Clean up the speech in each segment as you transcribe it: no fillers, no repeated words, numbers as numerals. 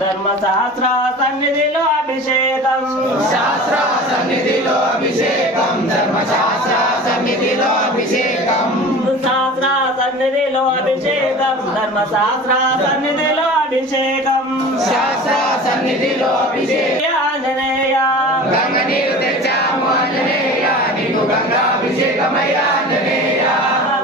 ధర్మశాస్త్ర సన్నిధిలో అభిషేకం శాస్త్ర సన్నిధిలో అభిషేకం ధర్మశాస్త్ర సన్నిధిలో అభిషేకం శాస్త్ర సన్నిధిలో అభిషేకం ధర్మశాస్త్ర సన్నిధిలో అభిషేకం శాస్త్ర సన్నిధిలో అభిషేకం ఆంజనేయ గంగ నీరు తెచ్చాము ఆంజనేయ నీకు గంగాభిషేకమయ్యా ఆంజనేయ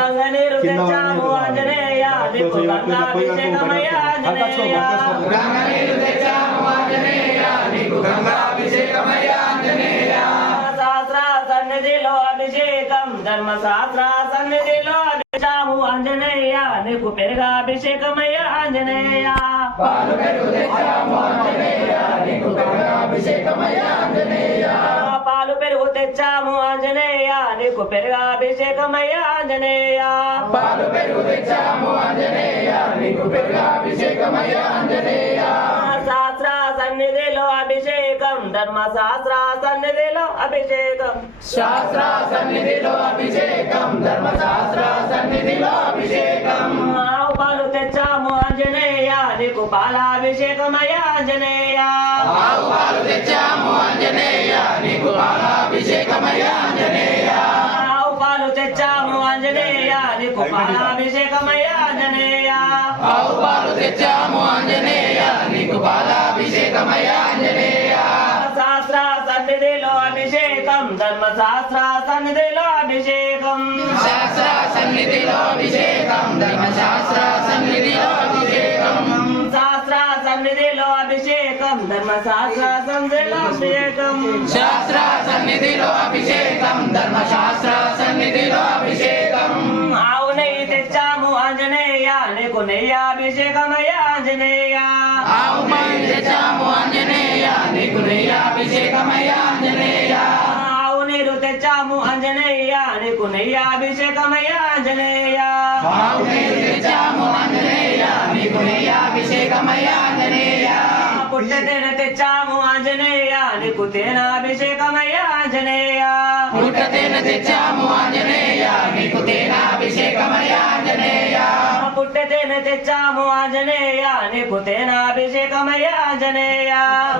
గంగ నీరు తెచ్చాము ఆంజనేయ నీకు గంగాభిషేకమయ్యా ఆంజనేయ గంగ నీరు తెచ్చాము ఆంజనేయ నీకు గంగాభిషేకమయ్యా ఆంజనేయ శాస్త్ర సన్నిధిలో అభిషేకం ధర్మశాస్త్ర సన్నిధిలో అభిషేకము ఆంజనేయ నీకు పెరుగాభిషేకమయ్యా ఆంజనేయ పాలు పెరుగు తెచ్చాము ఆంజనేయ నీకు గంగాభిషేకమయ్యా ఆంజనేయ పాలు పెరుగు తెచ్చాము ఆంజనేయ నీకు పెరుగాభిషేకమయ్యా ఆంజనేయ పాలు పెరుగు తెచ్చాము ఆంజనేయ నీకు పెరుగాభిషేకమయ్యా ఆంజనేయ శాస్త్ర సన్నిధిలో అభిషేకం ధర్మశాస్త్ర సన్నిధిలో అభిషేకం శాస్త్ర సన్నిధిలో అభిషేకం ధర్మశాస్త్ర సన్నిధిలో అభిషేకం ఆవు పాలు తెచ్చాము ఆంజనేయ నీకు పాలాభిషేకమయ్యా ఆంజనేయ ఆవు పాలు తెచ్చాము ఆంజనేయ నీకు పాలాభిషేకమయ్యా ఆంజనేయ ఆవు పాలు తెచ్చాము ఆంజనేయ నీకు పాలాభిషేకమయ్యా ఆంజనేయ ఆవు పాలు తెచ్చాము ఆంజనేయ నీకు పాలాభిషేకమయ్యా ఆంజనేయ శాస్త్ర సన్నిధిలో అభిషేకం ధర్మశాస్త్ర సన్నిధిలో అభిషేకం శాస్త్ర సన్నిధిలో అభిషేకం ధర్మశాస్త్ర సన్నిధిలో అభిషేకం శాస్త్ర సన్నిధిలో అభిషేకం ధర్మశాస్త్ర సన్నిధిలో అభిషేకం శాస్త్ర సన్నిధిలో అభిషేకం ధర్మశాస్త్ర సన్నిధిలో అభిషేకం ఆవు నెయ్యి తెచ్చాము ఆంజనేయ నీకు నెయ్యాభిషేకమయ్యా ఆంజనేయ ఆవు పాలు తెచ్చాము ఆంజనేయ నీకు నెయ్యాభిషేకమయ్యా ఆంజనేయ ఆవు నీరు తెచ్చాము ఆంజనేయ నీకు నెయ్యాభిషేకమయ్యా ఆంజనేయ ఆవు నీరు తెచ్చాము ఆంజనేయ నీకు నెయ్యాభిషేకమయ్యా ఆంజనేయ పుట్ట తేనె తెచ్చాము ఆంజనేయ నీకు తేనాభిషేకమయ్యా ఆంజనేయ పుట్ట తేనె తెచ్చాము ఆంజనేయ నీకు తేనాభిషేకమయ్యా ఆంజనేయ పుట్ట తేనె తెచ్చాము ఆంజనేయ నీకు తేనాభిషేకమయ్యా ఆంజనేయ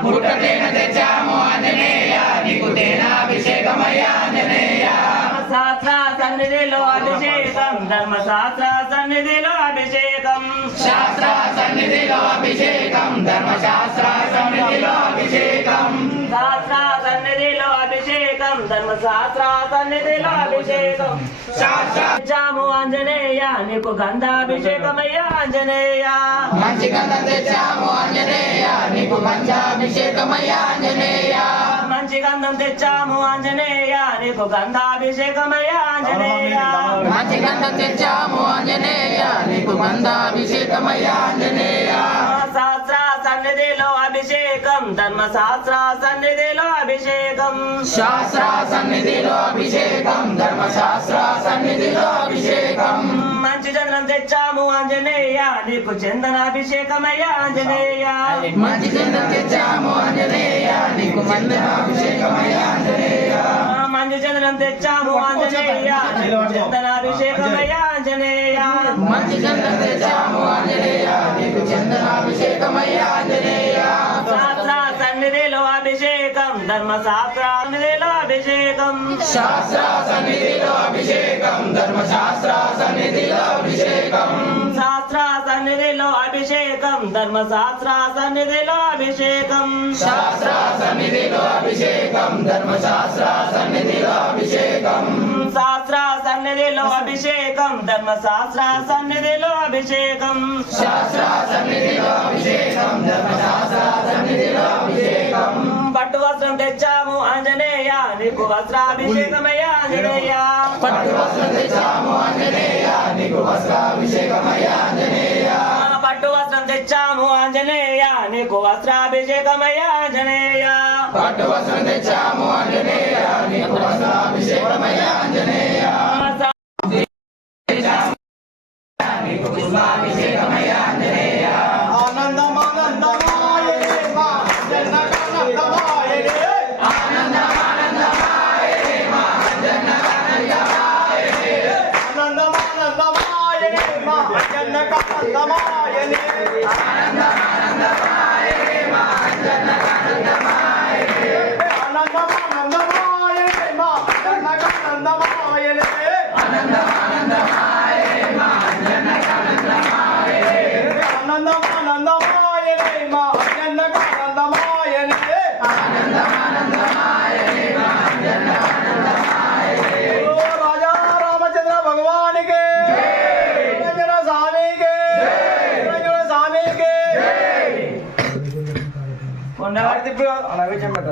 పుట్ట తేనె తెచ్చాము ఆంజనేయ నీకు తేనాభిషేకమయ్యా ఆంజనేయ శాస్త్ర సన్నిధిలో అభిషేకం ధర్మశాస్త్ర సన్నిధిలో అభిషేకం శాస్త్ర సన్నిధిలో అభిషేకం ధర్మశాస్త్ర సన్నిధిలో అభిషేకం శాస్త్ర సన్నిధిలో అభిషేకం ధర్మశాస్త్ర సన్నిధిలో అభిషేకం శాస్త్ర తెచ్చాము ఆంజనేయ నీకు గంధాభిషేకమయ్యా ఆంజనేయ మంచి గంధం తెచ్చాము ఆంజనేయ నీకు మంచాభిషేకమయ్యా ఆంజనేయ మంచి గంధం తెచ్చాము ఆంజనేయ నీకు గంధాభిషేకమయ్యా ఆంజనేయ మంచి గంధం తెచ్చాము ఆంజనేయ నీకు గంధాభిషేకమయ్యా ఆంజనేయ శాస్త్ర సన్నిధిలో అభిషేకం ధర్మశాస్త్ర సన్నిధిలో అభిషేకం శాస్త్ర సన్నిధిలో అభిషేకం ధర్మశాస్త్ర సన్నిధిలో అభిషేకం మంచి చంద్రం తెచ్చాము ఆంజనేయ నీకు చందనాభిషేకమయ్యా ఆంజనేయ మంచి గంధం తెచ్చాము ఆంజనేయ నీకు మందనాభిషేకమయ్యా ఆంజనేయ మంచి చంద్రం తెచ్చాము ఆంజనేయ నీకు చందనాభిషేకమయ్యా ఆంజనేయ మంచి గంధం తెచ్చాము ఆంజనేయ నీకు చందనాభిషేకమయ్యా ఆంజనేయ శాస్త్ర సన్నిధిలో అభిషేకం ధర్మశాస్త్ర సన్నిధిలో అభిషేకం శాస్త్ర సన్నిధిలో అభిషేకం ధర్మశాస్త్ర సన్నిధిలో అభిషేకం శాస్త్ర సన్నిధిలో అభిషేకం ధర్మశాస్త్ర సన్నిధిలో అభిషేకం శాస్త్ర సన్నిధిలో అభిషేకం ధర్మశాస్త్ర సన్నిధిలో అభిషేకం శాస్త్ర సన్నిధిలో అభిషేకం ధర్మశాస్త్ర సన్నిధిలో అభిషేకం శాస్త్ర సన్నిధిలో అభిషేకం ధర్మశాస్త్ర సన్నిధిలో అభిషేకం పట్టు వస్త్రం తెచ్చాము ఆంజనేయ నీకు వస్త్రాభిషేకమయ్యా ఆంజనేయ పట్టు వస్త్రం తెచ్చాము ఆంజనేయ నీకు వస్త్రాభిషేకమయ్యా ఆంజనేయ పట్టు వస్త్రం తెచ్చాము ఆంజనేయ నీకు వస్త్రాభిషేకమయ్యా ఆంజనేయ పట్టు వస్త్రం తెచ్చాము ఆంజనేయ నీకు వస్త్రాభిషేకమయ్యా ఆంజనేయ నీకు పుష్పాభిషేకమయ్యా ఆంజనేయ రాజా రామచంద్ర భగవానికి నిరంజన స్వామికి నిరంజన స్వామికి ఉండవట్టి ఇప్పుడు అలాగే చెంపట